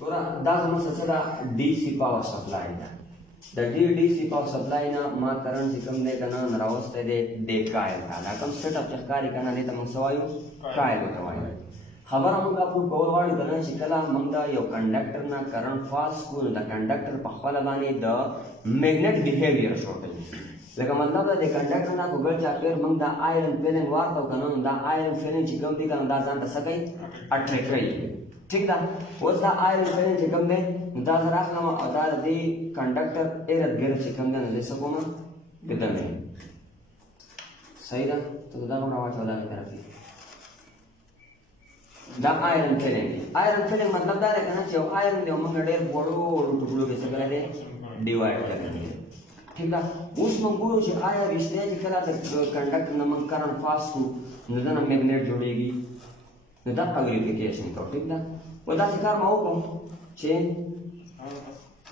ګوره دا زموږ څه ده DC پاور سپلای ده د DC پاور سپلای نه ما کرنټ چې کوم دی که نه راوستی دی د کایل ته دا کوم سیټ اپ چې ښکاري که نه دې ته موږ څه وایو کایل ورته وایو خبره موږ پوه کول غواړو که نه چې کله موږ د یو کنډکټر نه کرنټ پاس کړو نو د کنډکټر په خپله باندې د میګنیټ بیهیویر شو کوي لکه مطلب دا د کنډکټر نه په بل چاپېر موږ دا آیرن فیلنګ واخلو که نه دا آیرن فیلنګ چې کوم دی که نه دا ځان ته څه کوي اټریکټ کوي ٹھیک ده اوس دا آیرن فیلنګ چې کوم دی دا زه راخلم او دا د دې کنډکټر ارد ګرد چې کوم دی نو زه څه کوم بدنې صحیح ده ته دا نو راواچوه دا مې طرف دا آیرن فیلنګ آیرن فیلنګ مطلب دا دی که نه چې یو آیرن دی او موږ ډېر وړو ټوکرو کې څه کړی دی ډیوایډ کړی دی ٹھیک ده اوس موږ ګورو چې آیا رښتیا چې کله د کنډکټر نه موږ کرنټ پاس کړو نو دنه میګنیټ جوړېږي نو دا ویریفیکیشن کوو ٹھیک ده و داسې کار ما وکړم چې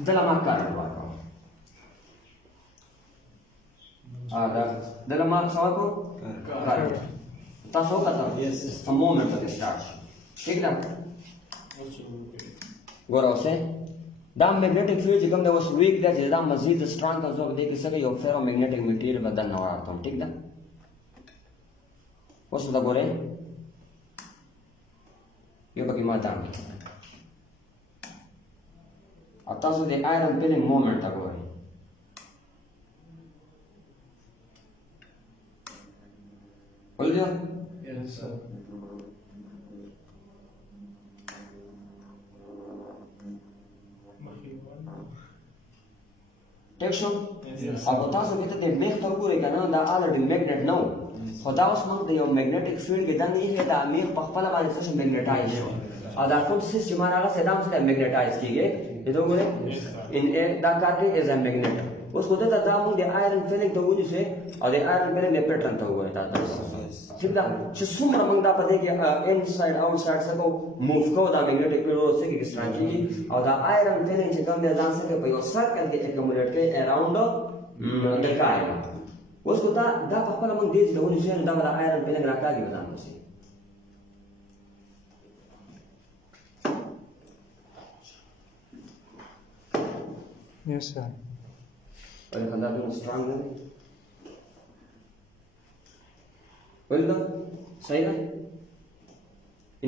دله ما کرنټ ورکړم دله ما څه ورکړو کرنټ تاسو وکتل په مومنټ باندې سټارټ شو ٹھیک ده ګوره اوس دا میګنیټک فیلډ چې کوم دی اوس ویک دی چې دا مزید سټرانګ او زه په دې کې څه کوي یو فیرو میګنیټک میټیریل به دننه واړوم ټیک ده اوس دا ګورئ یو پکې ما دام او تاسو د آیرن فیلنګ مومنټ ته ګورئ ولیدل ټیک شو او په تاسو کې ته د میخ ته وګورئ که نه دا الریډي میګنیټ نه و خو دا اوس موږ د یو میګنیټک فیلډ کې دننه ایښی دا میخ په خپله باندې څه شو میګنیټایز شو او دا کوم څیز چې ما راغلی دا هم څه دی میګنیټایز کېږي دې ته وګورئ دا کار کوي ایز ا میګنیټ اوس خو دلته دا موږ د آیرن فیلنګ ته ونیسئ او د آیرن فیلنګ د پیټرن ته وګورئ دا ٹھیک ده چې څومره موږ دا په دې کې ان سایډ آوټ سایډ څه کوو موف کوو دا میګنیټک فیلډ څه کې اکسټرا کېږي او دا آیرن فیلنګ چې کوم دی ځان څه کوي په یو سرکل کې اکومولیټ کوي اراوند د کایل اوس خو دا په خپله موږ دې ته ونیسئ نو دا به د آیرن فیلنګ راکاږي به ځان پسې Yes, sir. ولې خندا دومره سټرانګ نه دی ولیدل صحیح ده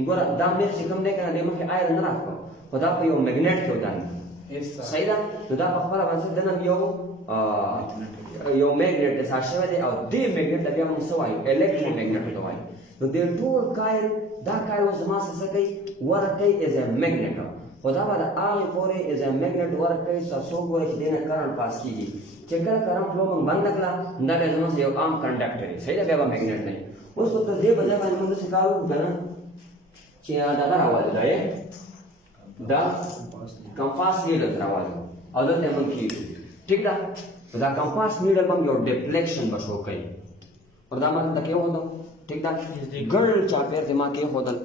ګوره دا میخ چې کوم دی که نه دې مخکې آیرن نه راکړو خو دا په یو میګنیټ کې ودانګي صحیح ده نو دا په خپله باندې دننه یو میګنیټ احساس شوی دی او دې میګنیټ ته بیا موږ څه وایو الیکټرومیګنیټ ته وایو نو دې ټول کایل دا کایل اوس زما څه کوي ورک کوي ایز ا میګنیټ خو دا به د هغې پورې ایز ا میګنیټ ورک کوي تر څو پورې چې دې نه کرنټ پاس کېږي چې کله کرنټ فلو موږ بنده کړه دا بیا زموږ یو عام کنډکټر دی صحیح ده بیا به میګنیټ نه وي اوس په دې په ځای باندې موږ داسې کار وکړو که نه چې دغه راوالو دا یې دا کمپاس نیډل راوالو او دلته یې موږ کېږو ټیک ده دا کمپاس نیډل به یو ډیفلیکشن به شو کوي پر دا ما ته کېښودم ټیک ده ګڼ چاپېر دې ما کېښودل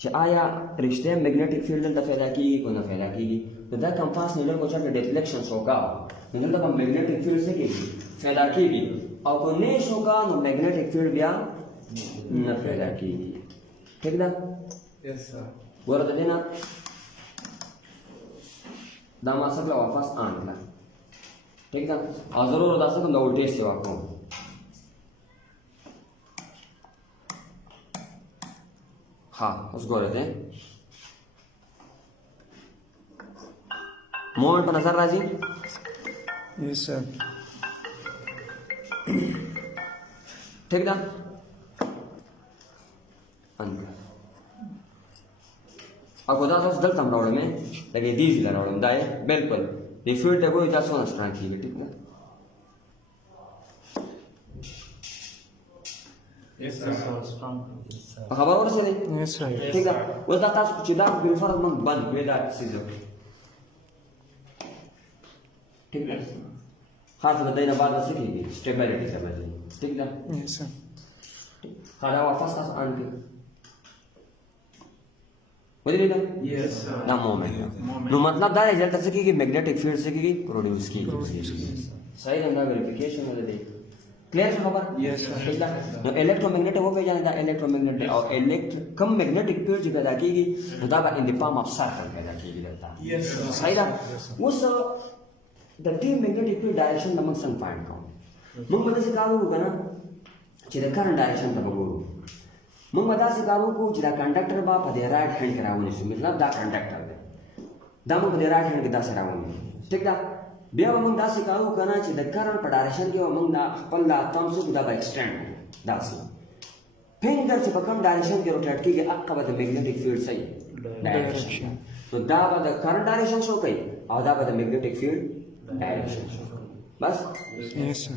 چې آیا رښتیا میګنیټک فیلډ دلته پیدا کېږي که نه پیدا کېږي نو دا کمپاس نیډل کو چېرته ډیفلیکشن شو کا نو دلته به میګنیټک فیلډ څه کېږي پیدا کېږي او که نه شو کا نو میګنیټک فیلډ بیا نه پیدا کېږي ٹھیک ده ګوره د دې نه دا ما څه کړه واپس آن کړه ٹھیک ده او ضرور دا څه کوم د ولټیج سیوا کوم ها اوس ګورئ دی مومنټ په نظر راځي Yes, sir. ٹھیک ده او دا تاسو دلته هم راوړم لکه دې ځای له راوړم دا یې بلکل دې فیلډ ته ګورئ دا څومره سټرانګ کېږي ټیک ده خبر ورسېدې Yes, sir. ٹھیک ده اوس دا تاسو چې دا بالفرض موږ بند کړې دا څیز ٹھیک ده خاص د دې نه بعد څه کېږي سټیبلیټي ته راځي ٹھیک ده Yes, sir. دا واپس تاسو آن کړئ ودرېده دا مومنټ نو مطلب دا دی چې دلته څه کېږي میګنیټک فیلډ څه کېږي پروډیوس کېږي صحیح ده دا ویریفیکیشن ولې دی क्लियर છે ખબર Yes, sir. نو electromagnetic हो गया जाने electromagnetic और कम magnetic field जो पैदा कीगी मुताबा in the form of circle पैदा कीगी रहता Yes, sir. सही ना उस the team magnetic field direction नमक सन find करो मंग बता से कारो होगा ना चिरा current direction तब बोलो मंग बता से कारो को चिरा conductor बा पधे right hand करावने से मतलब दा conductor दे दा मंग पधे right hand के दा सरावने ठीक ना बिया मंग दा से कारो करना चिरा current पर direction के मंग ना पल्ला तम से बुदा बा extend दा से finger से बकम direction के rotate की अक्का बता magnetic field सही direction तो दा बता current direction शो कई और दा बता magnetic field direction बस Yes, sir.